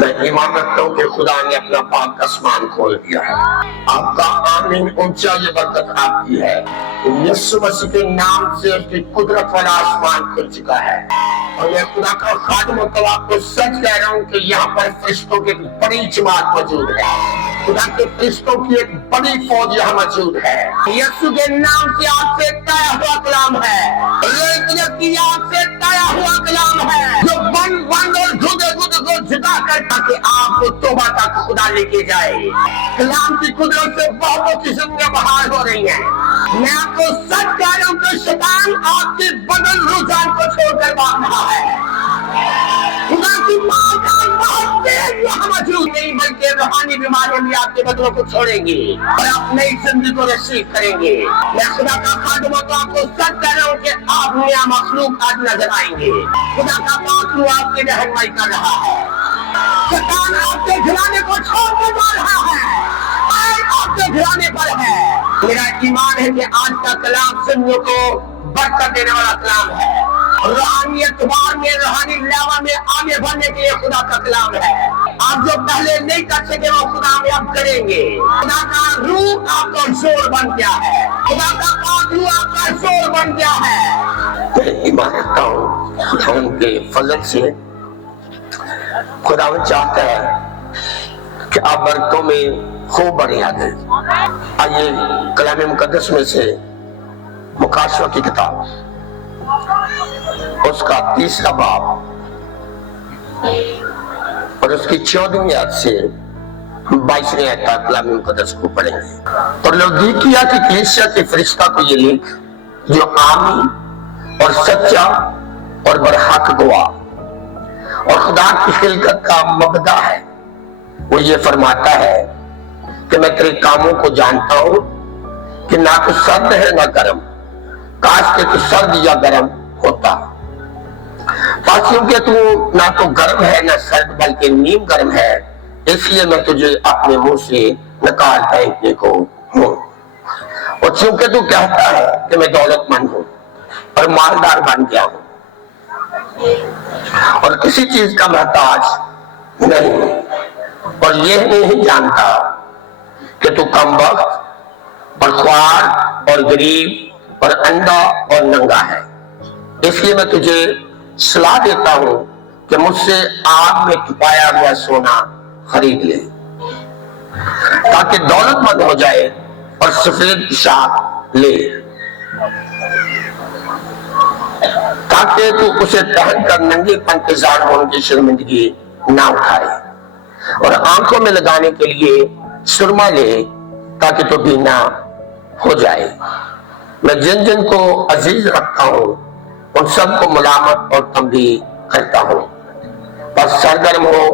میں ایمان رکھتا ہوں کہ خدا نے اپنا پاک آسمان کھول دیا ہے. آپ کا آمین اونچا یہ برکت آپ کی ہے. یسوع مسیح کے نام سے اس کی قدرت والا آسمان کھل چکا ہے. اور میں خدا کا خادم و تو آپ کو سچ کہہ رہا ہوں کہ یہاں پر فرشتوں کی ایک بڑی جماعت موجود ہے. خدا کے فرشتوں کی ایک بڑی فوج یہاں موجود ہے. یسوع کے نام سے آپ سے طے ہوا کلام ہے. آپ سے طے ہوا کلام ہے جو بند اور گھدے کو جدا کر تاکہ آپ کو توبہ تک خدا لے کے جائے. کلام کی قدرت سے بہتوں کی زندگیاں بحال ہو رہی ہیں. میں آپ کو سچ کہہ رہا ہوں کہ شیطان آپ کے بدن رجحان کو چھوڑ کر بھاگ رہا ہے. خدا کی ماں بہت تیز یہاں موجود نہیں بلکہ روحانی بیماریاں بھی آپ کے بدنوں کو چھوڑیں گی اور آپ نئی زندگی کو رسید کریں گے. میں خدا کا خادم ہوں تو آپ کو سچ کہہ رہا ہوں کہ آپ نیا مخلوق آج نظر آئیں گے. خدا کا پاک روح آپ کی رہنمائی کر رہا ہے. شیطان آپ کے گھرانے کو چھوڑ کر جا رہا ہے. آپ کے گھرانے پر ہے. میرا ایمان ہے کہ آج کا کلام سنوں کو برکت دینے والا کلام ہے. روحانی اعتبار میں روحانی لیول میں آگے بڑھنے کے لیے خدا کا کلام ہے. آپ جو پہلے نہیں کر سکے وہ خدا میں اب کریں گے. خدا کا روح آپ کا زور بن گیا ہے. خدا کا پاک روح آپ کا زور بن گیا ہے. میں ایمان رکھتا ہوں خدا کے فضل سے خدا چاہتا ہے کہ آپ برکتوں میں خوب بڑھے آگے. آئیے کلام مقدس میں سے مکاشفہ کی کتاب اس کا 30واں باب اور اس کی 14ویں آیت سے 22ویں آیت تک کلام مقدس کو پڑھیں گے. اور لودیکیا کی کلیسیا کے فرشتہ کو یہ لکھ جو آمین اور سچا اور برحق گواہ اور خدا کی خلقت کا مبدع ہے، وہ یہ فرماتا ہے کہ میں تیرے کاموں کو جانتا ہوں کہ نہ تو سرد ہے نہ گرم. کاش کہ تو سرد یا گرم ہوتا. کیونکہ تو نہ تو گرم ہے نہ سرد بلکہ نیم گرم ہے، اس لیے میں تجھے اپنے منہ سے نکال پھینکنے کو ہوں. اور چونکہ تو کہتا ہے کہ میں دولت مند ہوں اور مالدار بن گیا ہوں اور کسی چیز کا محتاج نہیں، اور یہ نہیں جانتا کہ تو کم وقت اور خوار اور غریب اور اندھا اور ننگا ہے، اس لیے میں تجھے صلاح دیتا ہوں کہ مجھ سے آگ میں چھپایا ہوا سونا خرید لے تاکہ دولت مند ہو جائے اور سفید پوشاک لے تاکہ تو اسے پہن کر ننگے پن کے ظاہر ہونے کی شرمندگی نہ اٹھائے، اور آنکھوں میں لگانے کے لیے سرما لے تاکہ تو بینا ہو جائے. میں جن جن کو عزیز رکھتا ہوں ان سب کو ملامت اور تنبیہ کرتا ہوں. بس سرگرم ہو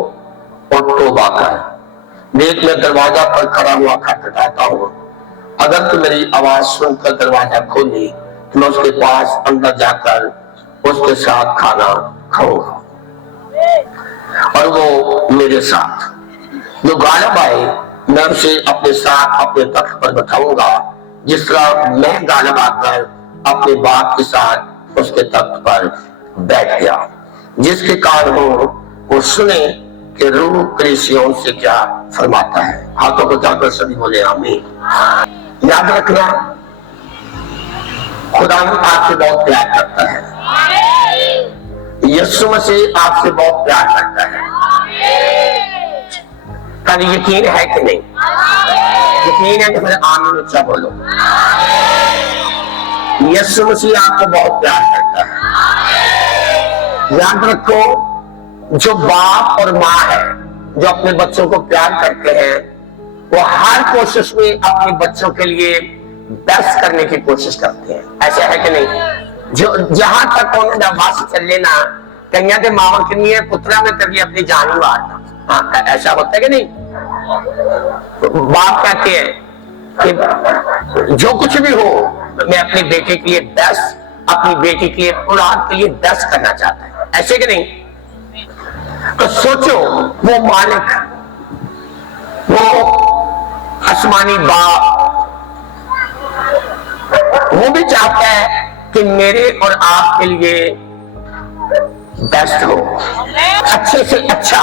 اور توبہ کر. دیکھ میں دروازہ پر کھڑا ہوا کھٹکھٹاتا ہوں. اگر تو میری آواز سن کر دروازہ کھولی تو میں اس کے پاس اندر جا کر اس کے ساتھ کھانا کھاؤں گا اور وہ میرے ساتھ. جو غالب آئے میں اسے اپنے ساتھ اپنے تخت پر بٹھاؤں گا، جس طرح میں غالب آ کر اپنے باپ کے ساتھ اس کے تخت پر بیٹھ گیا. جس کے کان ہو وہ سنے کہ روح کلیسیوں سے کیا فرماتا ہے. ہاتھوں کو جا کر سبھی بولے آمین. یاد رکھنا خدا آپ سے بہت پیار کرتا ہے. یسوع مسیح آپ سے بہت پیار کرتا ہے. کبھی یقین ہے کہ نہیں؟ یقین ہے تو پھر آمین اچھا بولو. یسوع مسیح آپ کو بہت پیار کرتا ہے. یاد رکھو جو باپ اور ماں ہے جو اپنے بچوں کو پیار کرتے ہیں وہ ہر کوشش میں اپنے بچوں کے لیے بیسٹ کرنے کی کوشش کرتے ہیں. ایسا ہے کہ نہیں؟ جو جہاں تک انہوں نے واس چل لینا کہیں کے ماں کے لیے پترا میں کبھی اپنی جان ہی مارنا. ہاں ایسا ہوتا ہے کہ نہیں؟ باپ کہتے ہیں کہ جو کچھ بھی ہو میں اپنے بیٹے کے لیے بیسٹ، اپنی بیٹی کے لیے اولاد کے لیے بیسٹ کرنا چاہتا ہے. ایسے کہ نہیں؟ تو سوچو وہ مالک، وہ آسمانی باپ، وہ بھی چاہتا ہے کہ میرے اور آپ کے لیے بیسٹ ہو، اچھے سے اچھا.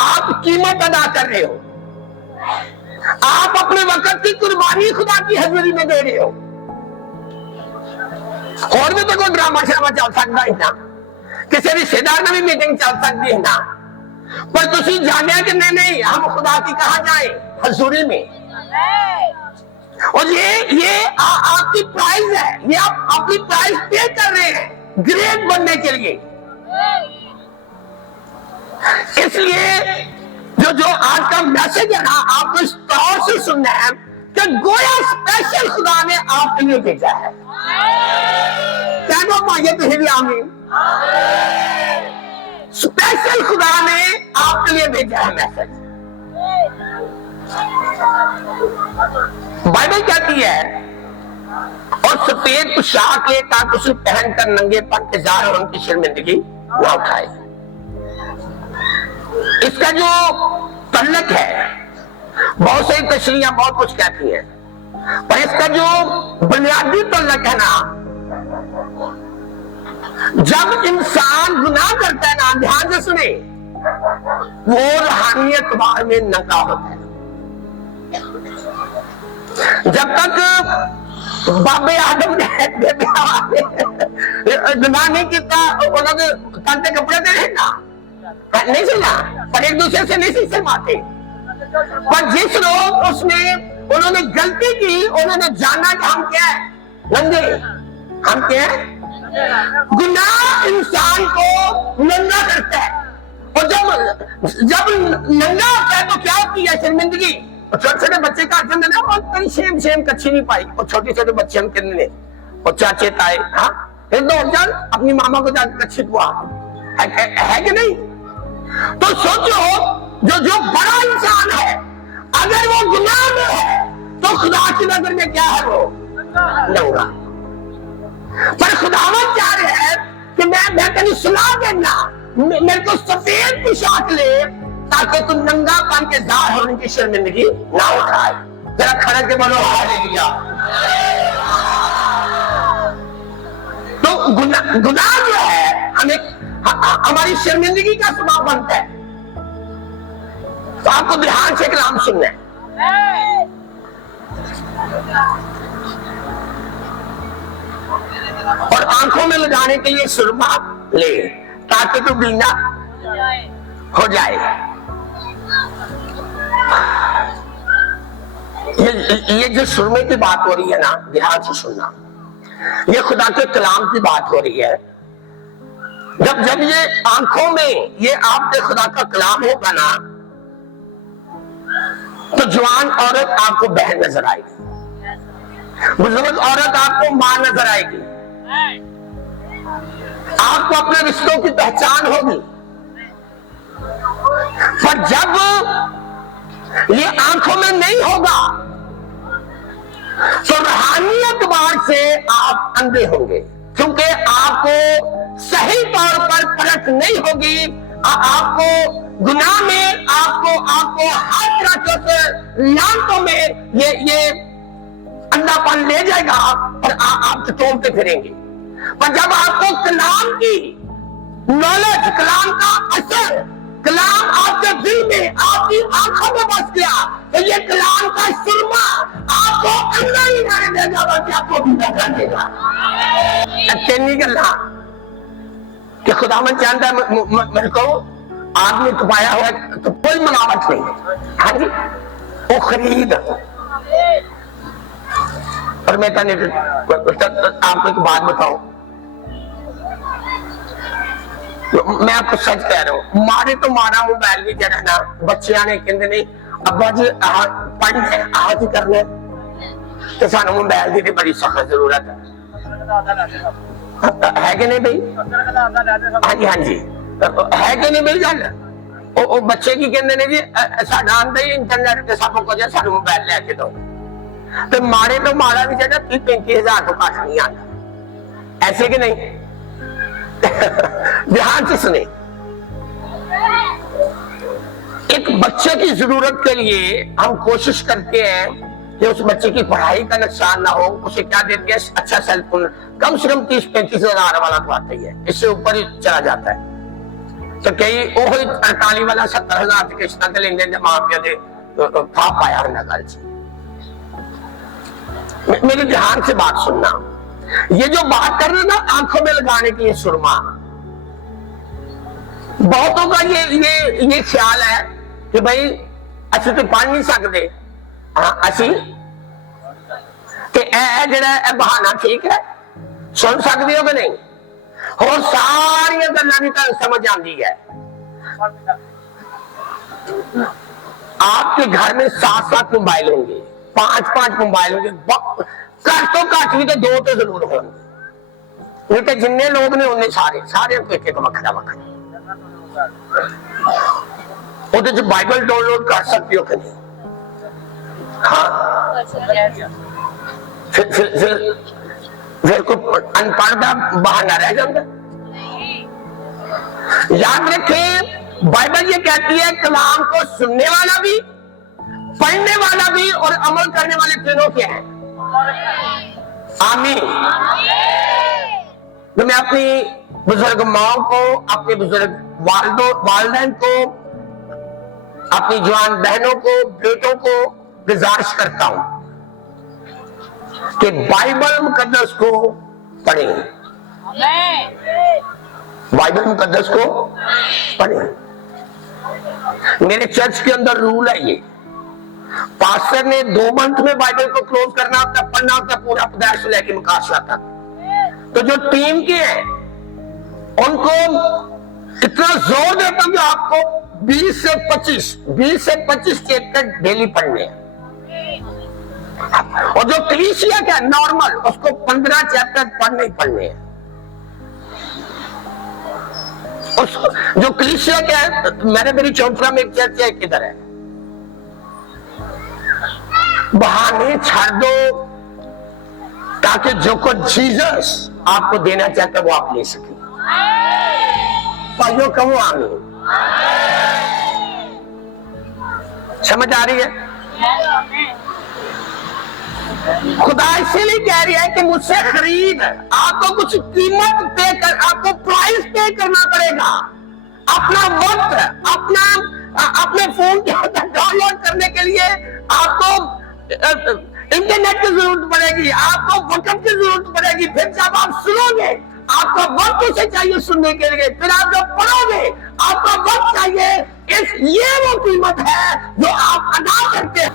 آپ قیمت ادا کر رہے ہو, آپ اپنے وقت کی قربانی خدا کی حضوری میں دے رہے ہو. اور بھی تو کوئی ڈرامہ شرامہ چل سکتا ہے نا, کسی رشتے دار میں بھی میٹنگ چل سکتی ہے نا, پر تسی جانے کہ نہیں ہم خدا کی کہاں جائیں, حضوری میں. اور یہ آپ کی پرائز ہے, یہ آپ اپنی پرائز پے کر رہے ہیں گریٹ بننے کے لیے. اس لیے جو آج کا میسج ہے نا, آپ کو اس طور سے سننا ہے کہ گویا اسپیشل خدا نے آپ کے لیے بھیجا ہے. کہنا پائیے تو ہی آمین. اسپیشل خدا نے آپ کے لیے بھیجا ہے میسج. بائبل کہتی ہے اور سفید پوشاک لے تاکہ اسے پہن کر ننگے پن کے ظاہر ان کی شرمندگی نہ اٹھائے. اس کا جو تعلق ہے, بہت سی تشریحاں بہت کچھ کہتی ہیں, پر اس کا جو بنیادی تعلق ہے نا, جب انسان گناہ کرتا ہے نا, دھیان سے سنے, وہ روحانی اعتبار میں ننگا ہوتا ہے. جب تک بابے آدم نے گناہ نہیں کیتا, انہوں نے کانٹے کپڑے دے رہے نا, نہیں سنا, پر ایک دوسرے سے نہیں سلماتے. پر جس روز اس نے انہوں نے غلطی کی, انہوں نے جانا کہ ہم کیا ہے, ننگے. ہم کیا ہے, گناہ انسان کو ننگا کرتا ہے. اور جب ننگا ہوتا ہے تو کیا ہوتی ہے, شرمندگی. چھوٹے چھوٹے بچے کا اندر نا, اور کئی شیم کچھی نہیں پائی, اور چھوٹے چھوٹے بچے ہم کہنے, اور چاچے تائے, ہاں چل اپنی ماما کو جا کے کچھی دعا ہے کہ نہیں. تو سوچو جو بڑا انسان ہے, اگر وہ گناہ میں ہے تو خدا کی نظر میں کیا ہے, وہ ننگا. پر خداوند چاہ رہے ہیں کہ میں تیری صلاح دینا, میرے کو سفید پوشاک لے تاکہ تم ننگا پن کے ظاہر ہونے کی شرمندگی نہ اٹھائے. ذرا کھڑے کے بولو ہاللویا. تو گناہ جو ہے ہمیں ہماری شرمندگی کا سبب بنتا ہے. تو آپ کو دھیان سے کلام سننا ہے. اور آنکھوں میں لگانے کے لیے سرما لے تاکہ تو بینا ہو جائے. یہ جو سرمے کی بات ہو رہی ہے نا, دھیان سے سننا, یہ خدا کے کلام کی بات ہو رہی ہے. جب یہ آنکھوں میں یہ آپ کے خدا کا کلام ہوگا نا, تو جوان عورت آپ کو بہن نظر آئے گی, بزرگ عورت آپ کو ماں نظر آئے گی, آپ کو اپنے رشتوں کی پہچان ہوگی. پر جب یہ آنکھوں میں نہیں ہوگا تو روحانی اعتبار سے آپ اندھے ہوں گے, کیونکہ آپ کو صحیح طور پر پرکھ نہیں ہوگی. آپ کو گناہ میں آپ کو ہر طرح سے لعنتوں میں یہ اندھا پن لے جائے گا اور آپ ٹٹولتے پھریں گے. پر جب آپ کو کلام کی نالج, کلام کا اثر, کلام آپ کے دل میں, آپ کی آنکھوں میں بس گیا, تو یہ کلام کا سرما آپ کو اندر ہی رہنے دے گا, کہ آپ کو بھی کر دے گا. نہیں کرنا کہ خدا من جانتا ہے میرے کو آدمی کپایا ہوا ہے تو کوئی ملاوٹ نہیں. ہاں جی, وہ خرید. اور میں آپ کو ایک بات بتاؤں, میں آپ کو سچ کہہ رہا ہوں, مارے تو مارا موبائل بھی جڑا نا, بچے آنے کہندے نہیں ابا جی پڑھنے آج ہی کرنے, تو سانو موبائل کی بڑی سخت ضرورت ہے کہ نہیں بھائی. ہاں جی, ہاں جی, ہے کہ نہیں بھائی گل. وہ بچے کی کہندے نے جی ساڈا آندا ہی انٹرنیٹ تے سب کچھ ہے, سانو موبائل لے کے دو. تو مارے تو مارا بھی جڑا 30-35 ہزار تو کٹ نہیں آتا, ایسے کہ نہیں. دھیان سے سنیں, ایک بچے کی ضرورت کے لیے ہم کوشش کرتے ہیں کہ اس بچے کی پڑھائی کا نقصان نہ ہو. اسے کیا دیتے ہیں, اچھا سیل فون, کم سے کم 30-35 ہزار والا تو آتا ہی ہے, اس سے اوپر ہی چلا جاتا ہے. تو کئی وہی 48 والا 70,000 کی قسط لیندے نے ماں پیو دے تھا پایا نہ گل سی. میرے دھیان سے بات سننا. یہ جو بات کر رہے نا آنکھوں میں لگانے کی یہ سرما، بہتوں کا یہ خیال ہے کہ بھائی اسی تو پڑھ نہیں سکتے، ہاں اسی تے اے جڑا اے بہانہ ٹھیک ہے، سن سکتے ہو کہ نہیں؟ اور ساری گلاں دی تاں سمجھ آندی ہے. آپ کے گھر میں 7 موبائل ہوں گے، 5 موبائل ہوں گے، کٹ تو کٹ بھی تو 2 تو ضرور ہوں گے. نہیں تو جننے لوگ نے انہیں سارے کو ایک وکھرا وکھرا. وہ تو بائبل ڈاؤن لوڈ کر سکتے ہو کہ نہیں؟ ہاں پھر کوئی ان پڑھ کا بہانہ رہ جاتا. یاد رکھیں بائبل یہ کہتی ہے کلام کو سننے والا بھی، پڑھنے والا بھی اور عمل کرنے والے تینوں کے ہیں. آمین. تو میں اپنی بزرگ ماں کو، اپنے بزرگ والدین کو، اپنی جوان بہنوں کو، بیٹوں کو گزارش کرتا ہوں کہ بائبل مقدس کو پڑھیں. بائبل مقدس کو پڑھیں. میرے چرچ کے اندر رول ہے یہ، پاسٹر نے 2 منتھ میں بائبل کو کلوز کرنا ہوتا، پڑھنا ہوتا پورا پدیش لے کے مقاصد تک. تو جو ٹیم کے ہیں ان کو اتنا زور دیتا ہوں کہ آپ کو 20 سے 25 چیپٹر ڈیلی پڑھنے ہیں. اور جو کلیسیا کا نارمل اس کو 15 چیپٹر پڑھنے ہی پڑھنے ہیں. جو کلیسیا کا ہے، میری چونترا میں ایک چرچ ہے، کدھر ہے، بہانے چھاڑ دو تاکہ جو کچھ جیزس آپ کو دینا چاہتا ہے وہ آپ لے سکیں. پائیوں کہوں آمین. سمجھ آ رہی ہے؟ خدا اسی لیے کہہ رہی ہے کہ مجھ سے خرید، آپ کو کچھ قیمت پے کر، آپ کو پرائز پے کرنا پڑے گا. اپنا وقت اپنے فون کے اندر ڈاؤن لوڈ کرنے کے لیے آپ کو انٹرنیٹ کی ضرورت پڑے گی، آپ کو وقت کی ضرورت پڑے گی. پھر جب آپ سنو گے آپ کو وقت اسے چاہیے سننے کے لیے. پھر آپ جب پڑھو گے آپ کو وقت چاہیے. یہ وہ قیمت ہے جو آپ ادا کرتے ہیں.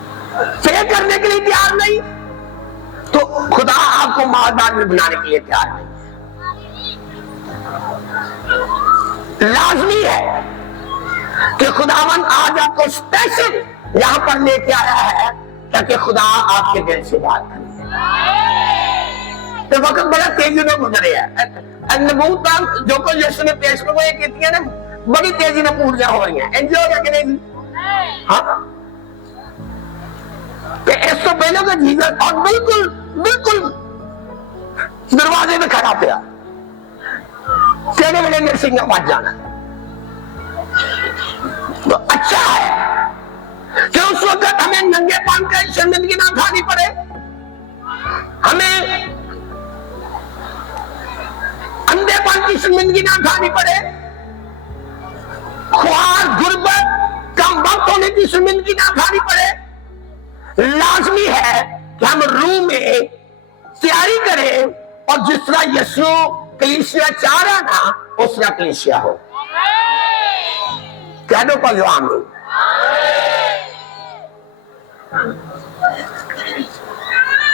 پے کرنے کے لیے تیار نہیں تو خدا آپ کو مالدار میں بنانے کے لیے تیار نہیں. لازمی ہے کہ خداوند آج آپ کو اسپیشل یہاں پر لے کے آیا ہے تاکہ خدا آپ کے دل سے بات کرے. تو وقت بڑا تیزی میں گزرے ہے. نبوت جو کوئی یسوع نے پیش کو یہ کہتی ہے نا بڑی تیزی میں پوریاں ہو رہی ہیں. انجوائے ہو رہا کہ نہیں؟ ہاں کہ اس تو پہلے کا جیزس اور بالکل دروازے میں کھڑا پیا تیرے بڑے نرسنگ میں پہنچ جانا. تو اچھا ہے کہ اس وقت ہمیں ننگے پان کا شرمندگی نہ اٹھانی پڑے، ہمیں اندھے پان کی شرمندگی نہ اٹھانی پڑے، خوار غربت کم وقت ہونے کی شرمندگی نہ اٹھانی پڑے. لازمی ہے کہ ہم روح میں تیاری کریں اور جس طرح یسوع کلیسیا چاہ رہا تھا اس طرح کلیسیا ہو. کہہ دو پڑھو آمین.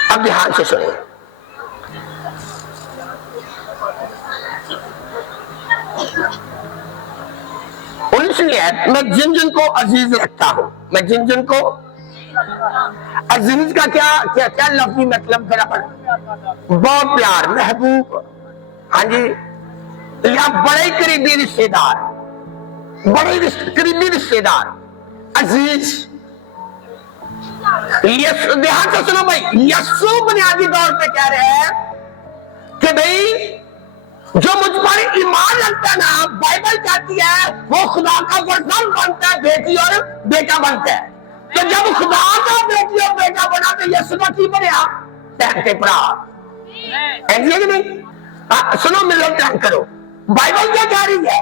اب دھیان سے سنیں. میں جن کو عزیز رکھتا ہوں، میں جن کو عزیز کا کیا لفظی مطلب ذرا پڑھ. بہت پیار، محبوب، ہاں جی، یا بڑے قریبی رشتے دار، بڑے قریبی رشتے دار، عزیز. دھیان سے سنو بھائی، یسوع بنیادی طور پہ کہہ رہے ہیں کہ بھائی جو مجھ پر ایمان رکھتا ہے نا، بائبل کہتی ہے وہ خدا کا فرزند بنتا ہے، بیٹی اور بیٹا بنتا ہے. تو جب خدا کا بیٹی اور بیٹا بنا تو یسوع کا کی بنیا؟ ٹینکے پڑا. ایسے کہ نہیں؟ سنو ملو ٹینک کرو. بائبل کیا کہہ رہی ہے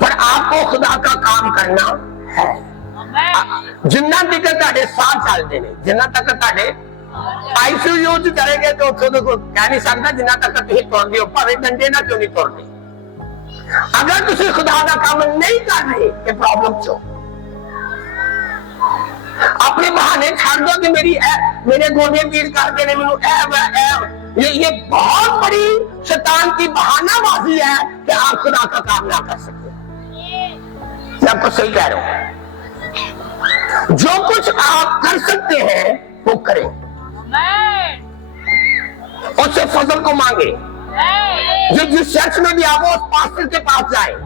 پر آپ کو خدا کا کام کرنا ہے. جنہ تک تہاڈے ساتھ چلتے ہیں، جنہ تک تہاڈے ICU چ کرے گے تو اتوں تو کہہ نہیں سکتا جنہ تک تھی ترتے ہو بھاوے ڈنڈے نہ کیوں نہیں ترتے. اگر تسی خدا کا کام نہیں کر رہے کہ پرابلم چو اپنے بہانے چھڑ دو کہ میرے گوڈے پیر کرتے ہیں، یہ بہت بڑی شیطان کی بہانہ بازی ہے کہ آپ خدا کا کام نہ کر سکتے. میں آپ کو صحیح کہہ رہا ہوں، جو کچھ آپ کر سکتے ہیں وہ کریں، اس سے فضل کو مانگے. جس چرچ میں بھی آپ اس پاسٹر کے پاس جائیں،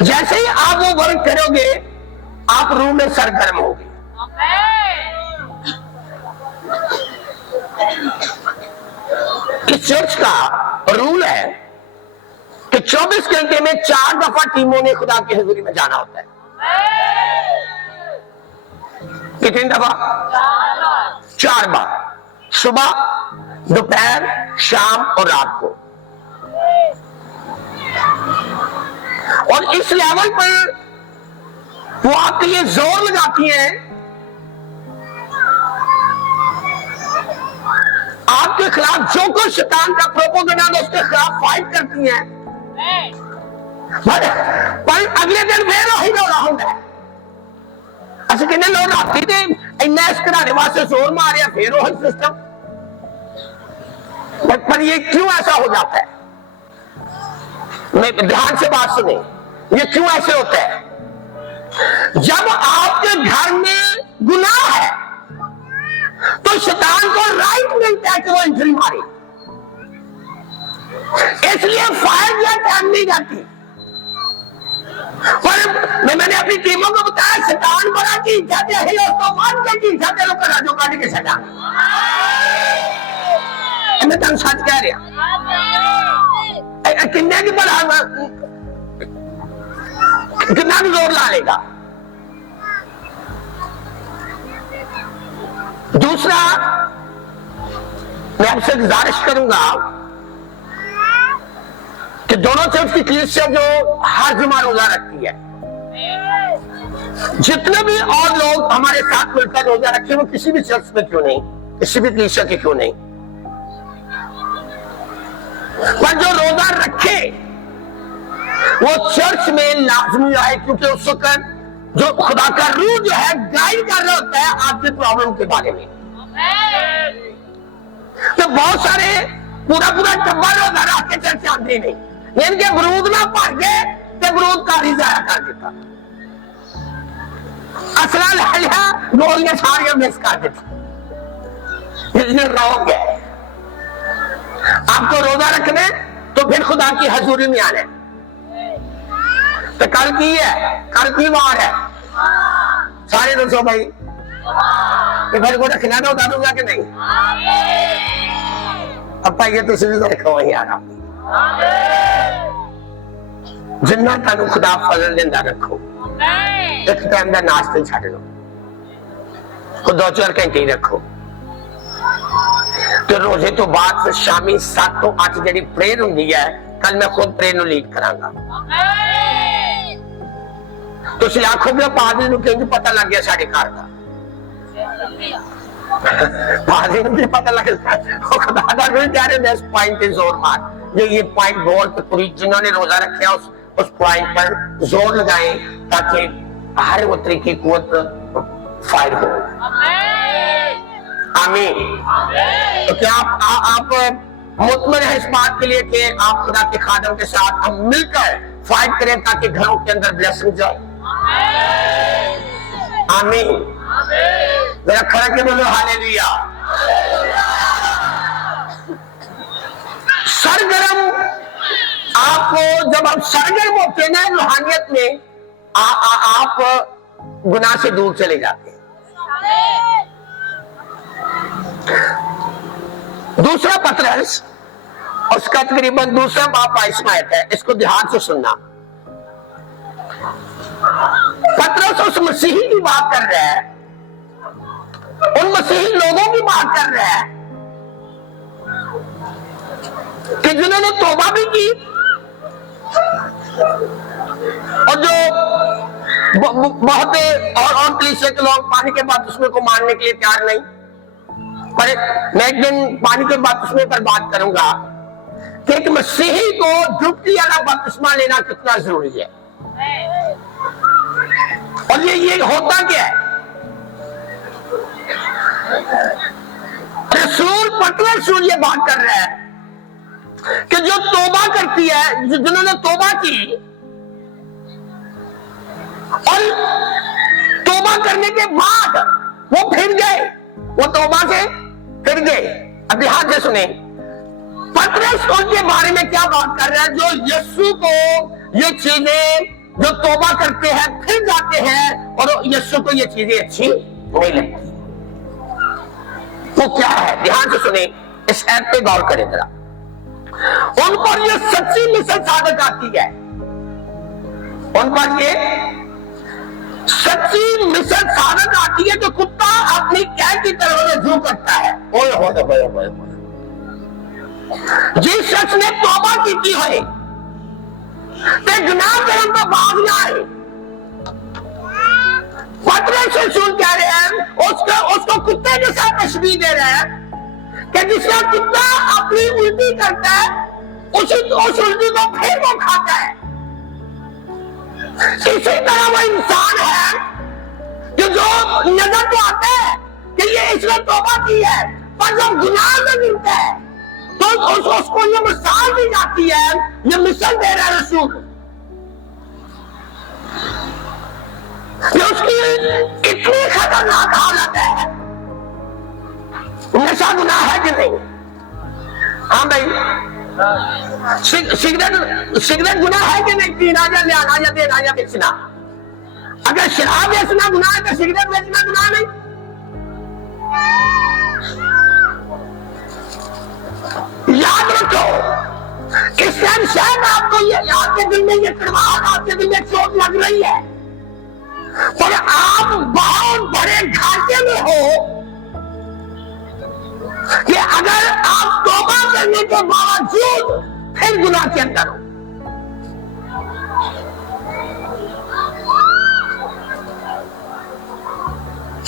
جیسے ہی آپ وہ ورک کرو گے آپ روح میں سرگرم ہوگے. اس چرچ کا رول ہے کہ 24 گھنٹے میں 4 دفعہ ٹیموں نے خدا کی حضوری میں جانا ہوتا ہے. کتنی دفعہ؟ 4 بار، صبح، دوپہر، شام اور رات کو. اور اس لیول پر وہ آپ کے لیے زور لگاتی ہیں، آپ کے خلاف جو کچھ شیطان کا پروپوگنڈا ہے اس کے خلاف فائٹ کرتی ہیں. پر اگلے دن پھر وہی رہا ہوں گا. اچھا کتنے لوگ راتی تھے اس کرانے واسطے زور ماریا پھر وہی سسٹم. پر یہ کیوں ایسا ہو جاتا ہے؟ میں دھیان سے بات سنیں، یہ کیوں ایسے ہوتا ہے؟ جب آپ کے گھر میں گناہ ہے تو شیطان کو رائٹ ملتا ہے کہ وہ انٹری مارے، اس لیے فائر یا ٹائم نہیں جاتی. پر میں نے اپنی ٹیموں کو بتایا شیطان بڑا کی جاتے ہیں اور تو مان کے کی جاتے لوگ کا راجو کاٹے کے شیطان. میں تم سچ کہہ رہا کنے کی بڑا کتنا بھی زور لا لے گا. دوسرا میں آپ سے گزارش کروں گا کہ دونوں چرچ کی کلیسیا جو ہر جمعہ روزہ رکھتی ہے، جتنے بھی اور لوگ ہمارے ساتھ مل کر روزہ رکھے وہ کسی بھی چرچ میں کیوں نہیں، کسی بھی کلیسیا کے کیوں نہیں، پر جو روزہ رکھے وہ چرچ میں لازمی آئے، کیونکہ اس وقت جو خدا کا روح جو ہے گائیڈ کر رہا ہوتا ہے آپ کے پرابلم کے بارے میں. تو بہت سارے پورا ٹبا روزہ رکھ کے چرچ آتے نہیں، ان کے برود نہ پڑ گئے تو برود کاری ضائع کر دیتا، اصلہ لے لیا گولیاں ساریاں مس کر دیتا. یہ رونگ ہے. آپ کو روزہ رکھنے تو پھر خدا کی حضوری میں آنے. تو کل کی ہے، کل کی وار ہے، سارے دسو بھائی پھر کو رکھنا تو اتاروں گا کہ نہیں؟ اب یہ تو صرف رکھو وہی آنا جنہ تانوں خدا فضل دیندہ رکھو. ایک ٹائم دا ناشتہ چھڈ لو، خود 2-4 گھنٹے ہی رکھو. تو روزے تو بعد پھر شامی 7 تو 8 جڑی پریئر ہوندی ہے، کل میں خود پریئر نو لیڈ کراں گا. تو اس آنکھوں میں پادری نو کہیں پتہ لگ گیا ساڑھے کار کا، پادری نو بھی پتہ لگ گیا وہ خدا دا کوئی کہہ رہے ہیں اس پوائنٹ پہ زور مار. یہ پوائنٹ بہت پوری جنہوں نے روزہ رکھا اس پوائنٹ پر زور لگائیں تاکہ ہر وہ طریقے قوت فائر ہو. آمین. تو کیا آپ مطمئن ہیں اس بات کے لیے کہ آپ خدا کے خادم کے ساتھ ہم مل کر فائٹ کریں تاکہ گھروں کے اندر بلیسنگ جائے؟ آمین. ذرا کھڑا کے بولو ہاللیلویا. سرگرم آپ کو جب آپ سرگرم ہوتے ہیں نا روحانیت میں آپ گناہ سے دور چلے جاتے ہیں. دوسرا پترس اس کا تقریباً دوسرا باب 22 آیت ہے، اس کو دھیان سے سننا. پترس اس مسیحی کی بات کر رہا ہے، ان مسیحی لوگوں کی بات کر رہا ہے کہ جنہوں نے توبہ بھی کی اور جو بہت اور کلیسے کے لوگ پانی کے بپتسمے کو ماننے کے لیے تیار نہیں، پر میں ایک دن پانی کے بپتسمے پر بات کروں گا کہ ایک مسیحی کو ڈبکی والا بپتسمہ لینا کتنا ضروری ہے، اور یہ ہوتا کیا ہے۔ رسول پترس رسول یہ بات کر رہا ہے کہ جو توبہ کرتی ہے، جنہوں نے توبہ کی اور توبہ کرنے کے بعد وہ پھر گئے، وہ توبہ سے پھر گئے۔ اب دھیان سے سنیں، پترس ان کے بارے میں کیا بات کر رہا ہے، جو یسوع کو یہ چیزیں جو توبہ کرتے ہیں پھر جاتے ہیں اور یسوع کو یہ چیزیں اچھی نہیں لگتی۔ وہ کیا ہے؟ دھیان سے سنیں، اس ایپ پہ غور کریں ذرا۔ ان پر یہ سچی مثل صادق آتی ہے، ان پر یہ سچی مثل صادق آتی ہے کہ کتا اپنی قید کی طرف رجوع کرتا ہے۔ اوئے ہوئے ہوئے ہوئے ہوئے، جس شخص نے توبہ کی ہے کہ گناہ کرم پر باز نہ آئے، پترس رسول کہہ رہے ہیں، اس کو کتے کے ساتھ تشبیہ دے رہے ہیں کہ جس کا کتا اپنی الٹی کرتا ہے اس الٹی کو پھر وہ کھاتا ہے، اسی طرح وہ انسان ہے کہ جو نظر تو آتا ہے کہ یہ اس نے توبہ کی ہے، پر جب گناہ میں ملتا ہے تو اس کو یہ مثال دی جاتی ہے، یہ مثال دے رہا ہے رسول کہ اس کی اتنی خطرناک حالت ہے۔ نشہ گناہ ہے کہ نہیں؟ ہاں بھائی، سگریٹ گناہ ہے کہ نہیں؟ پینا یا لینا یا دینا یا بیچنا۔ اگر شراب بیچنا گناہ ہے تو سگریٹ بیچنا گناہ نہیں؟ یاد رکھو، اس ٹائم شاید آپ کو آپ کے دل میں یہ کڑواہٹ، آپ کے دل میں چوٹ لگ رہی ہے، پر آپ بہت بڑے گھاٹے میں ہو کہ اگر آپ توبہ کرنے کے باوجود پھر گناہ کے اندر ہو۔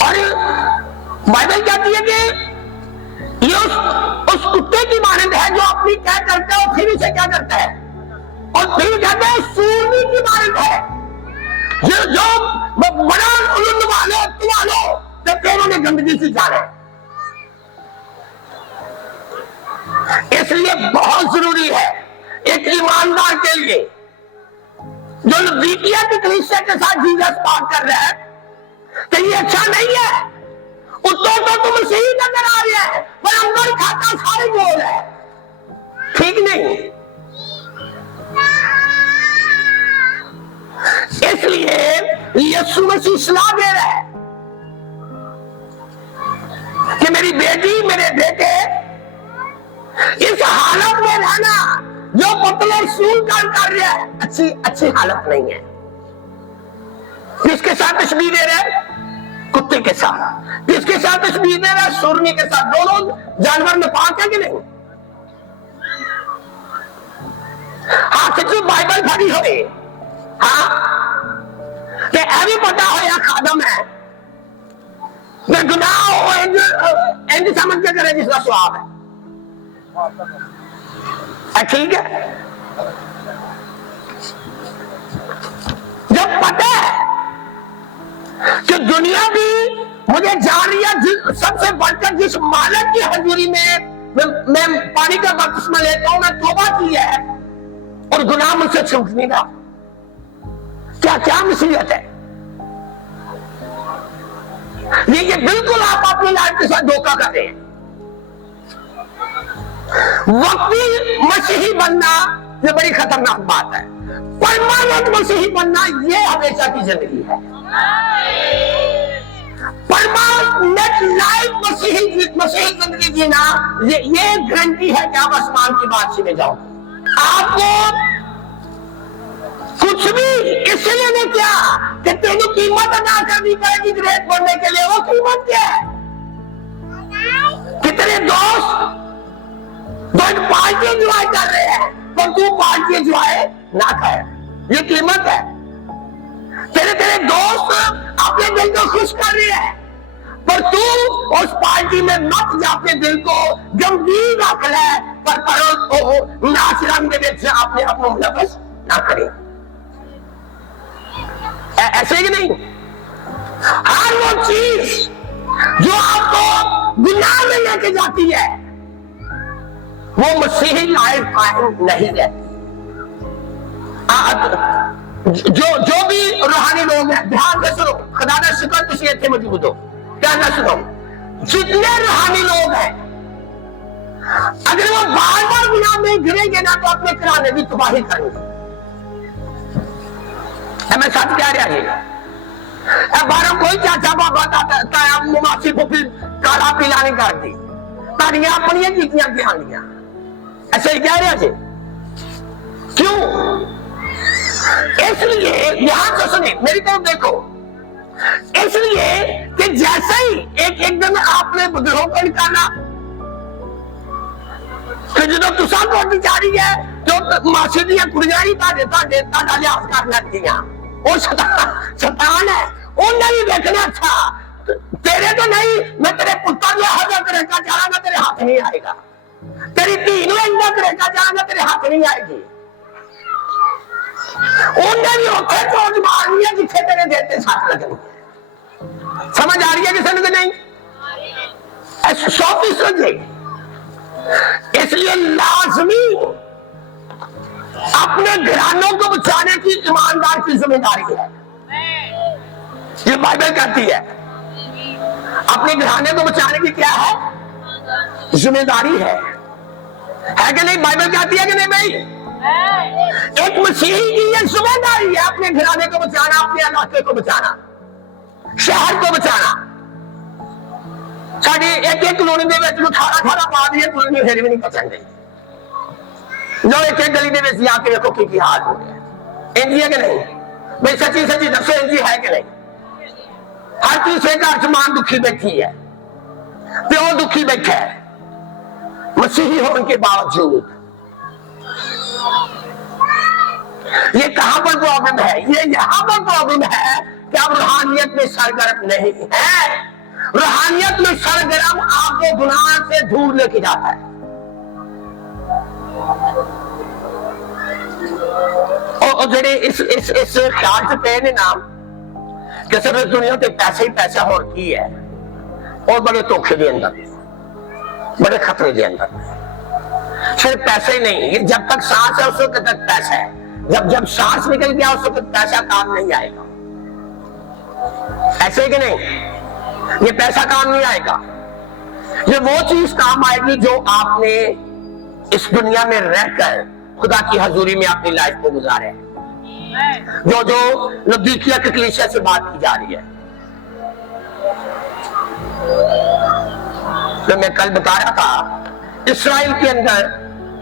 اور بائبل کہتی ہے کہ یہ اس کتے کی مانند ہے جو اپنی کیا کرتا ہے اور پھر اسے کیا کرتا ہے، اور پھر کہتا ہے سورنی کی مانند ہے جو بڑا علم والو تو پیروں میں گندگی سے جا رہے۔ اس لیے بہت ضروری ہے ایک ایماندار کے لیے جو لوڈیکیا کی کلیسیا کے ساتھ جیزس بات کر رہا ہے کہ یہ اچھا نہیں ہے، اتوں تو تم مسیحی نظر آ رہے ہیں پر اندر کھاتا سارے بول ہے، ٹھیک نہیں۔ اس لیے یسوع مسیح صلاح دے رہا ہے کہ میری بیٹی میرے بیٹے اس حالت میں رہنا جو پتلے رسول کر رہا ہے اچھی حالت نہیں ہے۔ کس کے ساتھ تشبیہ دے رہا ہے؟ کتے کے ساتھ۔ کس کے ساتھ تشبیہ دے رہا ہے؟ سورنی کے ساتھ۔ دونوں جانور میں پاک ہے کہ نہیں؟ ہاں، سچی بائبل پڑھی ہوئی، ہاں کہ ایوی پتا ہو یا خادم ہے کہ گناہ ہو انج سمجھ کے کرے جس کا سواب ہے، ٹھیک ہے۔ جب پتا ہے کہ دنیا بھی مجھے جان رہی ہے سب سے بڑھ کر جس مالک کی حضوری میں پانی کا بپتسمہ لیتا ہوں، میں توبہ کی ہے اور گناہ مجھ سے چھوٹ نہیں رہا، کیا مصیبت ہے؟ یہ بالکل آپ اپنی لائف کے ساتھ دھوکہ کر رہے ہیں۔ وقتی مسیحی بننا یہ بڑی خطرناک بات ہے، پرماننٹ مسیحی بننا یہ ہمیشہ کی زندگی ہے۔ پرماننٹ لائف مسیحی زندگی جینا یہ گارنٹی ہے کہ آپ آسمان کی بادشاہی میں جاؤ۔ آپ کو کچھ بھی اس لیے نہیں کیا کہ تینوں قیمت ادا کرنی پڑے گی گریٹ بننے کے لیے، وہ قیمت کیا ہے؟ کتنے دوست پارٹی انجوائے کر رہے ہیں پر تو پارٹی انجوائے نہ کر، یہ قیمت ہے. تیرے دوست اپنے دل کو خوش کر رہے ہیں، پر تو اس پارٹی میں مت جا، اپنے دل کو گمگین رکھ لے، پر ناچ رنگ دے وچ اپنے آپ کو ملوث نہ کرے. ایسے ہی نہیں، ہر وہ چیز جو آپ کو گناہ میں لے کے جاتی ہے وہ مسیحی لائف قائم نہیں رہتی. جو بھی روحانی لوگ ہیں، دھیان سے سنو، خدا کا شکر تسی اتنے موجود ہو، دھیان سے سنو. جتنے روحانی لوگ ہیں اگر وہ بار بار گناہ میں گریں گے نا تو اپنے کرانے بھی تباہی کریں گے. میں سچ کہہ رہا ہوں. بارہ کوئی چاچا بابا تایا مماسی پھوپھی کالا پیلا نہیں کرتی، تاڑیاں اپنی جیتیاں دیا. ایسے ہی کہہ رہے تھے. کیوں؟ اس لیے یہاں سے سنیں، میری طرف دیکھو، اس لیے کہ جیسے ہی ایک دن آپ نے بدروں کو نکالا کہ جدو تساں کوٹی جا رہی ہے جو ماسی دیا کڑیاں ہی تاڑا لحاظ کر لگتیاں. وہ شیطان ہے، انہیں بھی دیکھنا. اچھا تیرے تو نہیں، میں تیرے پتر جو حضر کرے گا جانا گا تیرے ہاتھ نہیں آئے گا، تیری دین میں اندہ کرے گا جانا گا تیرے ہاتھ نہیں آئے گی. انہیں بھی ہوتے چوٹ مارنی ہے جتھے تیرے دیتے ساتھ لگنی ہے. سمجھ آ رہی ہے کسی نے نہیں؟ 100%. اس لیے لازمی اپنے گھرانوں کو بچانے کی ایماندار کی ذمہ داری ہے. یہ بائبل کہتی ہے اپنے گھرانے کو بچانے کی کیا ہے؟ ذمہ داری ہے کہ نہیں؟ بائبل کہتی ہے کہ نہیں بھائی؟ ایک مسیحی کی یہ ذمہ داری ہے اپنے گھرانے کو بچانا، اپنے علاقے کو بچانا، شہر کو بچانا. ساڑی ایک کلونی دے وچ 18 پا دیے کلونی پھر بھی نہیں بچن گئی. جو ایک گلی دے وچ جا کے دیکھو کی حال ہو گیا. انجی ہے کہ نہیں بھائی؟ سچی سچی دسو انجی ہے کہ نہیں؟ ہر تیسرے گھر چ ماں دکھی بیٹھی ہے، پیو دکھی بیٹھا ہے، مسیحی ہونے کے باوجود. یہ کہاں پر پرابلم ہے؟ یہ یہاں پر پرابلم ہے کہ آپ روحانیت میں سرگرم نہیں ہے. روحانیت میں سرگرم آپ کو گناہ سے دور لے کے جاتا ہے. اور جڑے اس خیال سے پہ نے نام کہ صرف دنیا کے پیسے ہی پیسہ ہو رکھی ہے، اور بڑے دھوکھے دے اندر، بڑے خطرے دے اندر. صرف پیسے ہی نہیں، یہ جب تک سانس ہے اس وقت تک پیسہ ہے، جب سانس نکل گیا اس وقت پیسہ کام نہیں آئے گا. ایسے کہ نہیں؟ یہ پیسہ کام نہیں آئے گا. یہ وہ چیز کام آئے گی جو آپ نے اس دنیا میں رہ کر خدا کی حضوری میں اپنی لائف کو گزارے، جو لدیکیا کی کلیسیا سے بات کی جا رہی ہے. تو میں کل بتا رہا تھا اسرائیل کے اندر،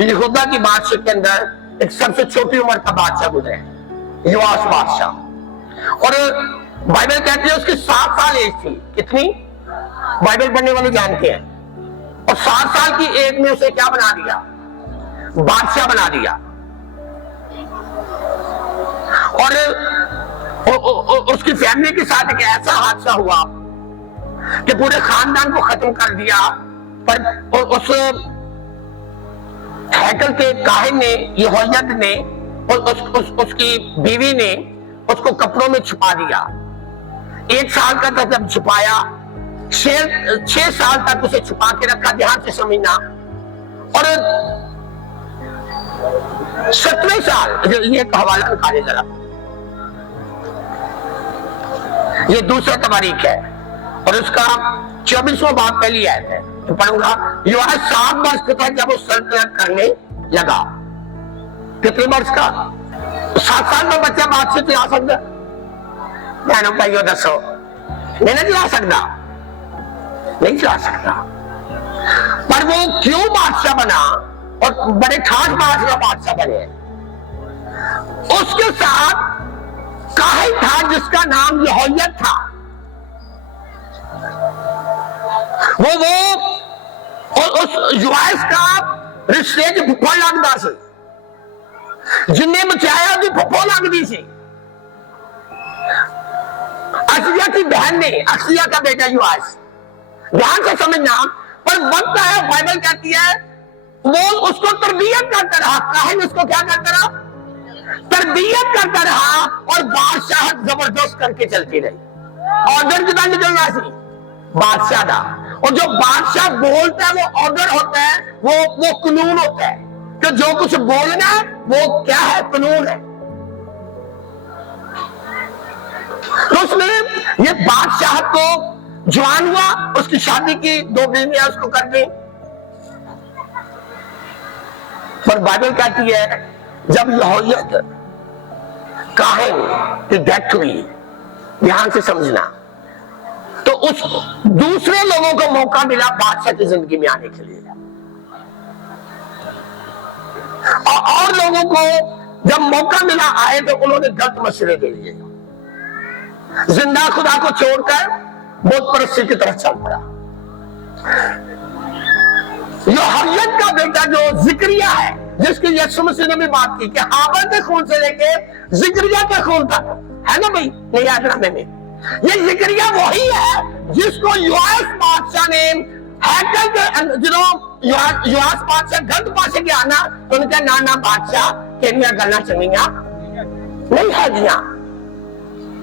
یہودا کی بادشاہ کے اندر ایک سب سے چھوٹی عمر کا بادشاہ گزرے، یواس بادشاہ. اور بائبل کہتی ہے اس کی 7 سال ایج تھی. کتنی؟ بائبل پڑھنے والے جانتے ہیں. اور 7 سال کی ایج میں اسے کیا بنا دیا؟ بادشاہ بنا دیا. اور اس کی فیملی کے ساتھ ایک ایسا حادثہ ہوا کہ پورے خاندان کو ختم کر دیا. پر اس ہیکل کے کاہن نے، یہویت نے، اس کی بیوی نے اس کو کپڑوں میں چھپا دیا. 1 سال کا تک جب چھپایا، 6 سال تک اسے چھپا کے رکھا. دھیان سے سمجھنا. اور 7ویں سال، یہ ایک حوالہ نکالے ذرا، یہ دوسرا تواریخ ہے اور اس کا 24واں باب پہلی آیت ہے. تو پڑھوں گا. یوحنا 7 برس کا تھا جب وہ سلطنت کرنے لگا. کتنے برس کا؟ 7 سال میں بچہ بادشاہ چلا سکتا؟ بہنوں بھائیو دسو، میں نہیں چلا سکتا، نہیں چلا سکتا. پر وہ کیوں بادشاہ بنا اور بڑے ٹھاٹ بادشاہ بنے؟ اس کے ساتھ کاہن تھا جس کا نام یہویت تھا. وہ اور اس یوائس کا رشتے جو پھپھڑ لگتا سی. جن نے بچایا بھی پھپھو لگتی سی، اصلیہ کی بہن نے، اصلیہ کا بیٹا یواس، دھیان سے سمجھنا۔ پر وقت آیا، بائبل کہتی ہے وہ اس کو تربیت کرتا رہا، کاہن اس کو کیا کرتا رہا؟ تربیت کرتا رہا، اور بادشاہت زبردست کر کے چلتی رہی۔ آرڈر کدھر نکلنا سی؟ بادشاہ دا، اور جو بادشاہ بولتا ہے وہ آرڈر ہوتا ہے، وہ قانون ہوتا ہے، کہ جو کچھ بولنا ہے وہ کیا ہے؟ قانون ہے۔ تو اس نے یہ بادشاہت کو جوان ہوا، اس کی شادی کی، 2 بیویاں اس کو کر دی۔ پر بائبل کہتی ہے جب یہویدا کاہن کی ڈیتھ ہوئی، دھیان سے سمجھنا، تو اس دوسرے لوگوں کو موقع ملا بادشاہ کی زندگی میں آنے کے لیے، اور لوگوں کو جب موقع ملا آئے تو انہوں نے غلط مشورے دے دیے، زندہ خدا کو چھوڑ کر بت پرستی کی طرف چل پڑا۔ یہویدا کا بیٹا جو زکریا ہے، جس کی یسوع مسیح نے بھی بات کی کہ ہابل کے خون سے لے کے زکریا کے خون تک ہے نا بھائی، نئے نامے میں یہ زکریا وہی ہے جس کو یواس بادشاہ نے ہیکل کے جنہوں یواس بادشاہ گند پاسے گیا نا، تو ان کا نانا بادشاہ کہنیاں گلنا چنگیاں نہیں ہے گیا،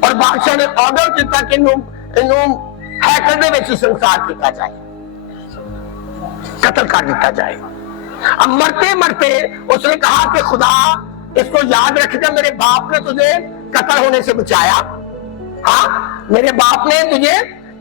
اور بادشاہ نے آرڈر کیتا کہ انہوں ہیکل دے وچ سنسار کیتا جائے، قتل کر دیتا جائے۔ اب مرتے مرتے اس نے کہا کہ خدا اس کو یاد رکھ جا، میرے باپ نے تجھے قتل ہونے سے بچایا، ہاں میرے باپ نے تجھے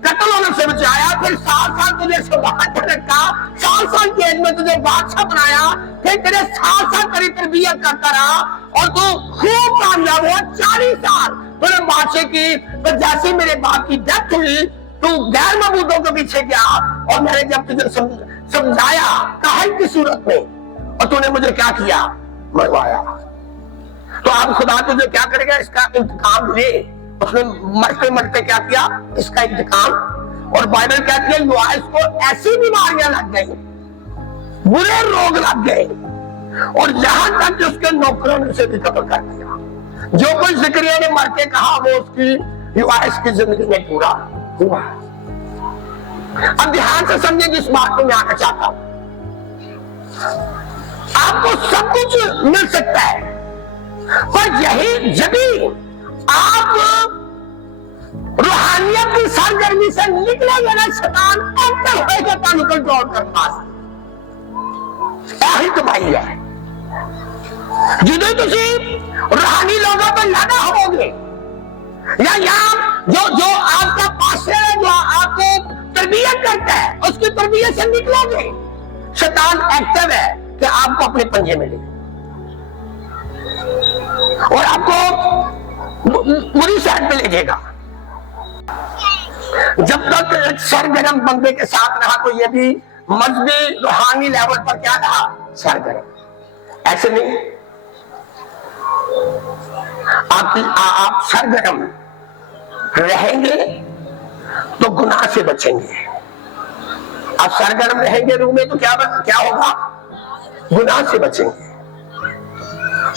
قتل ہونے سے بچایا، پھر 7 سال تجھے سلطنت پر رکھا، 7 سال کی ایج میں تجھے بادشاہ بنایا، پھر تیرے 7 سال تیری تربیت کرتا رہا، اور تو خوب کامیاب ہوا، 40 سال تیرے بادشاہ کی، پھر جیسے میرے باپ کی ڈیتھ ہوئی تو غیر معبودوں کے پیچھے گیا، اور میں نے جب تجھے سمجھایا کاہن کی صورت میں، اور تو نے مجھے کیا کیا؟ مروایا۔ تو اب خدا تجھے کیا کرے گا؟ اس کا انتقام لے۔ اس نے مرتے مرتے کیا کیا؟ اس کا انتقام۔ اور بائبل کہتی ہے یواس کو ایسی بیماریاں لگ گئی، برے روگ لگ گئے، اور یہاں تک کہ اس کے نوکروں نے اسے بھی قتل کر دیا۔ جو کچھ زکریا نے مر کے کہا وہ اس کی یواس کی زندگی میں پورا ہوا۔ اب دھیان سے سمجھیں جس بات کو میں آنا چاہتا ہوں، آپ کو سب کچھ مل سکتا ہے، پر یہی جبھی آپ روحانیت کی سرگرمی سے نکلے گا نا، شیطان انٹر ہوئے گا تانوں کنٹرول کر پاس، یہی تو بھائی ہے۔ جدو تسی روحانی لوگوں پر لگا ہو گے، یا جو آپ کا پاسٹر ہے، جو آپ کو تربیت کرتا ہے، اس کی تربیت سے نکلو گے، شیطان ایکٹیو ہے کہ آپ کو اپنے پنجے میں لے، اور آپ کو پوری سائڈ پہ لے جائے گا۔ جب تک ایک سرگرم بندے کے ساتھ رہا تو یہ بھی مذہبی روحانی لیول پر کیا رہا؟ سرگرم۔ ایسے نہیں، آپ سرگرم رہیں گے تو گناہ سے بچیں گے۔ آپ سرگرم رہیں گے روح میں تو کیا ہوگا؟ گناہ سے بچیں گے۔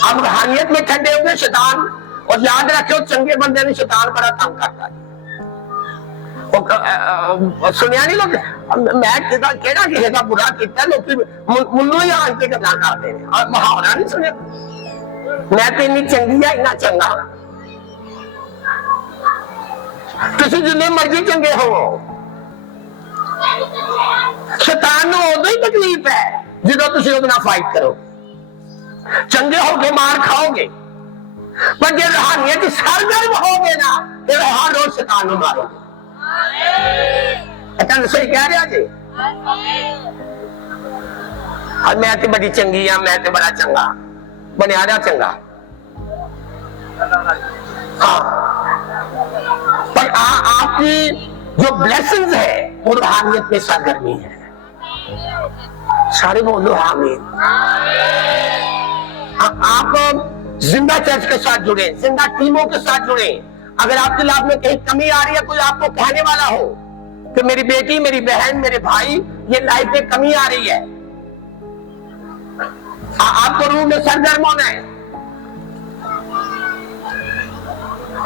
آپ روحانیت میں ٹھنڈے ہوں گے، شیطان، اور یاد رکھو چنگے بندے نے شیطان بڑا تنگ کرتا ہے۔ سنیا نہیں لوگ، میں کہنا کسی کا برا کیتا لوگ منو ہی آن کے گلا کرتے ہیں، اور محاورہ نہیں سنیا، میں تو اتنی چنگی ہے اتنا چنگا۔ تسی جتنے مرضی چنگے ہو، شیطان نو ادو ہی تکلیف ہے جدو تسی ادنا فائٹ کرو، چنگے ہو کے مار کھاؤ گے، پر جب روحانیت سرگرم ہو گے نا پھر ہر روز شیطان نو مارو گے۔ اچھا صحیح کہہ رہا جی؟ اور میں تے بڑی چنگی ہاں، میں تے بڑا چنگا، بنیادہ چنگا، ہاں، پر آپ کی جو بلیسنگز ہے وہ روحانیت میں سرگرمی ہے۔ سارے بولو آمین۔ آپ زندہ چرچ کے ساتھ جڑیں، زندہ ٹیموں کے ساتھ جڑیں۔ اگر آپ کی لائف میں کہیں کمی آ رہی ہے، کوئی آپ کو کہنے والا ہو کہ میری بیٹی، میری بہن، میرے بھائی، یہ لائف میں کمی آ رہی ہے، آپ کو روح میں سرگرم ہونا ہے،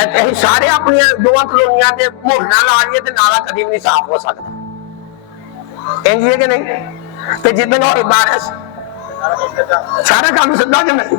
ਅਸੀਂ ਸਾਰੇ ਆਪਣੀਆਂ ਦੋਵਾਂ ਕਲੋਨੀਆਂ ਤੇ ਮੋਹਰਾਂ ਲਾ ਲਈਏ ਤੇ ਨਾਲਾ ਕਦੀ ਵੀ ਨਹੀਂ ਸਾਫ਼ ਹੋ ਸਕਦਾ, ਇੰਜ ਹੈ ਕਿ ਨਹੀਂ। ਤੇ ਜਿੱਦਣ ਹੋਏ ਬਾਰਿਸ਼ ਸਾਰਾ ਕੰਮ ਸਿੱਧਾ ਕਿ ਨਹੀਂ।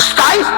27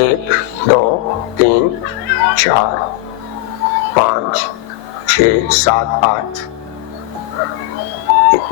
1 2 3 4 5 6 7 8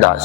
10,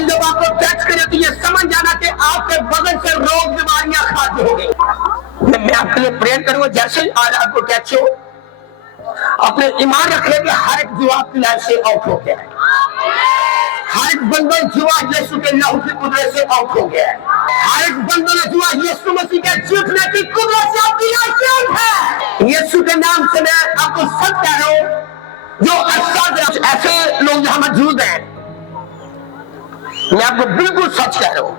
شیطان جب آپ کو ٹچ کرے تو یہ سمجھ جانا کہ آپ کے بدن سے روگ بیماریاں خارج ہو گئی۔ میں آپ کے لیے پریئر کروں گا، جیسے آج آپ کو ٹچ ہو اپنے ایمان رکھ لیں کہ ہر ایک جو آپ کی لائف سے آؤٹ ہو گیا ہے، ہر ایک بندن جوا یسوع کے لہو کی قدرت سے آؤٹ ہو گیا ہے، ہر ایک بندن جوا یسوع مسیح کے جیتنے کی قدرت سے آپ کی لائف سے آؤٹ ہے۔ یسوع کے نام سے میں آپ کو سچ کہہ رہا ہوں، جو ایسے لوگ یہاں موجود ہیں، میں آپ کو بالکل سچ کہہ رہا ہوں،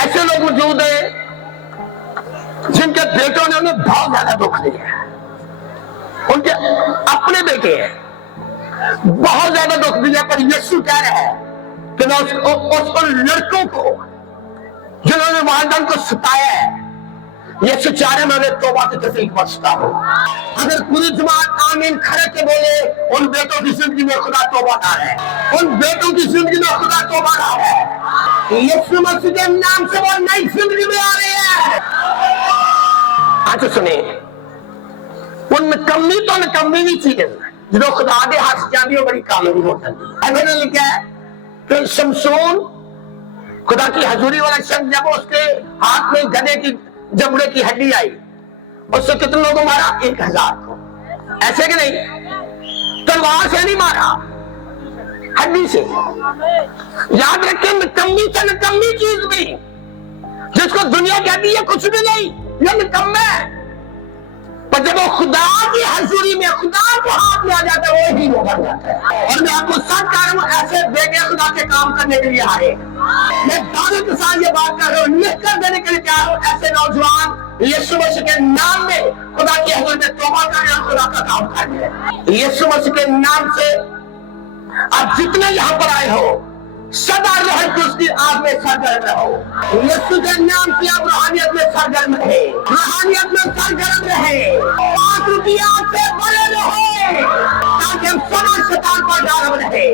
ایسے لوگ موجود ہیں جن کے بیٹوں نے انہیں بہت زیادہ دکھ دیا ہے، ان کے اپنے بیٹے ہیں، بہت زیادہ دکھ دیا، پر یسوع کہہ رہا ہے کہ میں ان لڑکوں کو جنہوں نے والدین کو ستایا ہے، یسوع چاہ رہے میں انہیں توبہ کی توفیق بخشتا ہوں۔ اگر پوری جماعت آمین کھڑے کے بولے، ان بیٹوں کی زندگی میں خدا توبہ دار ہے، ان بیٹوں کی زندگی میں خدا توبہ دار ہے، یسوع مسیح کے نام سے وہ نئی زندگی میں آ رہے ہیں۔ آج سنیں، ان میں کمی تو نکمی نہیں چیز جو خدا دے ہاتھ سے جاندی ہو بڑی کامیابی ہو جاتی ہے۔ ایسے نے لکھا ہے کہ شمشون خدا کی حضوری والا شخص جب اس کے ہاتھ میں گدھے کی جبڑے کی ہڈی آئی، اس سے کتنے لوگوں مارا؟ 1000 کو۔ ایسے کہ نہیں، تلوار سے نہیں مارا، ہڈی سے۔ یاد رکھیں، نکمی سے نکمی چیز بھی جس کو دنیا کہتی ہے کچھ بھی نہیں، یہ نکم ہے، پر جب وہ خدا کی حضوری میں خدا کے ہاتھ میں آ جاتا ہے وہی وہ بن جاتا ہے۔ اور میں آپ کو سچ کہہ رہا ہوں، ایسے بیٹے خدا کے کام کرنے کے لیے آئے، میں دعوے کے ساتھ یہ بات کر رہا ہوں، لکھ کر دینے کے لیے تیار ہوں، ایسے نوجوان یسوع مسیح کے نام میں خدا کی حضوری میں توبہ کریں اور خدا کا کام کریں۔ یسوع مسیح کے نام سے آپ جتنے یہاں پر آئے ہو سدا روح القدس کی آگ میں سرگرم رہو۔ یسوع کے نام سے آپ روحانیت میں سرگرم رہے، روحانیت میں سرگرم رہے، 5 روپیہ سے بڑے رہے، تاکہ ہم سنا شیطان پر غالب رہے،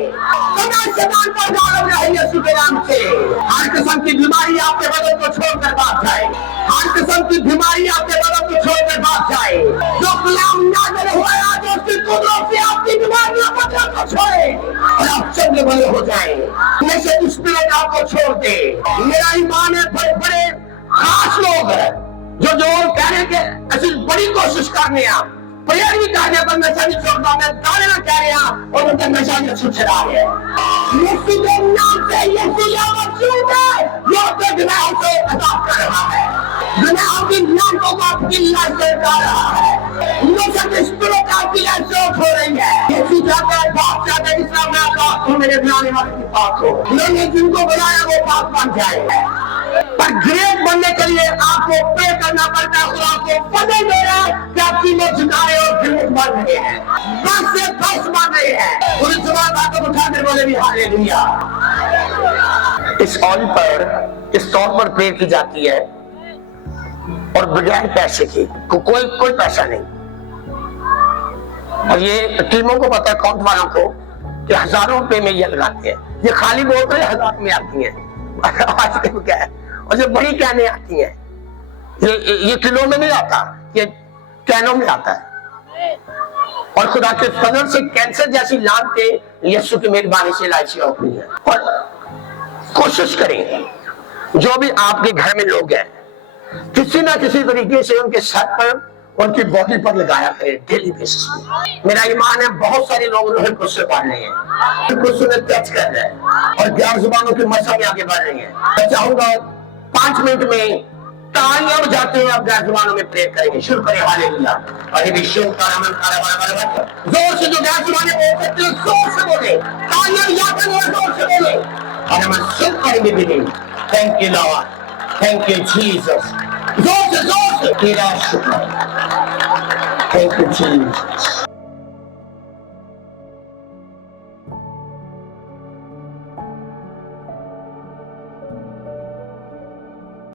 سنا شیطان پر غالب رہے یسوع کے نام سے۔ ہر قسم کی بیماری آپ کے بدن کو چھوڑ کر بھاگ جائے، ہر قسم کی بیماری آپ کے بدن کو چھوڑ کر بھاگ جائے۔ جو کلام نازل ہوا ہے آج اس کی قدرت سے آپ کی بیماریاں بدن کو چھوڑے اور آپ چنگے بھلے ہو جائیں۔ نشے کی اسپرٹ آپ کو چھوڑ دے۔ میرا ایمان ہے بڑے بڑے خاص لوگ ہیں جو کہہ رہے ہیں کہ ایسی بڑی کوشش کرنے ہیں، پریئر بھی کرنے پر نشہ نہیں چھوڑتا، میں دانے نہ کہہ رہے ہیں اور ان کا نشہ نہیں چھڑا رہے ہیں۔ یسوع کے نام سے یسوع یہاں موجود ہے جو اپنے گناہوں سے عذاب کر رہا ہے، گناہوں کی لانتوں کو آپ کی لائف سے اٹھا رہا ہے، نشہ کی اسپرٹ آپ کی لائف سے اٹھ ہو رہی ہے۔ یسوع چاہتا ہے، باپ چاہتا ہے اسلام میں پاک ہو، میرے بنانے والے کی پاک ہو، میں نے جن کو بنایا وہ پاک بن جائے۔ پر گریٹ بننے کے لیے آپ کو پے کرنا پڑتا ہے، خدا کو فضل دے رہا ہے کہ آپ کی موت جھکائے اور گریٹ بن رہے ہیں، بس سے بس بن رہے ہیں۔ پوری زبان آپ کو اٹھا کر بولے بھی ہاللیلویا۔ اس آل پر اس طور پر پرے کی جاتی ہے اور بغیر پیسے کے، کوئی پیسہ نہیں، اور یہ ٹیموں کو پتا ہے، اکاؤنٹ والوں کو، کہ ہزاروں روپے میں یہ لگاتے ہیں، یہ خالی بول کر 1000 میں آتی ہیں، آج کل کیا ہے، اور یہ بڑی کہنے آتی ہیں، یہ کلو میں نہیں آتا، یہ کینوں میں آتا ہے، اور خدا کے فضل سے کینسر جیسی لانتیں یسوع کی مہربانی سے علاج ہو گئی ہے۔ اور کوشش کریں جو بھی آپ کے گھر میں لوگ ہیں کسی نہ کسی طریقے سے ان کے سر پر ان کی باڈی پر لگایا کرے ڈیلی بیسس میں۔ میرا ایمان ہے بہت سارے لوگ روح القدس سے پڑھ رہے ہیں، القدس انہیں ٹچ کر رہے ہیں اور 11 زبانوں کی مسا میں آگے بڑھ رہی ہیں۔ میں چاہوں گا 5 منٹ میں تالیاں بجاتے ہوئے آپ 11 زبانوں میں پریئر کریں گے، شروع کریں ہاللیلویا۔ اور بھی شروع زور سے جو 11 زبانیں بول سکتے ہیں زور سے بولے، تالیاں بجاتے ہوئے زور سے بولے، اور ہم شروع کریں گے begin. Thank you Lord, thank you Jesus, زور سے تیرا شکر، تھینک یو جیسس۔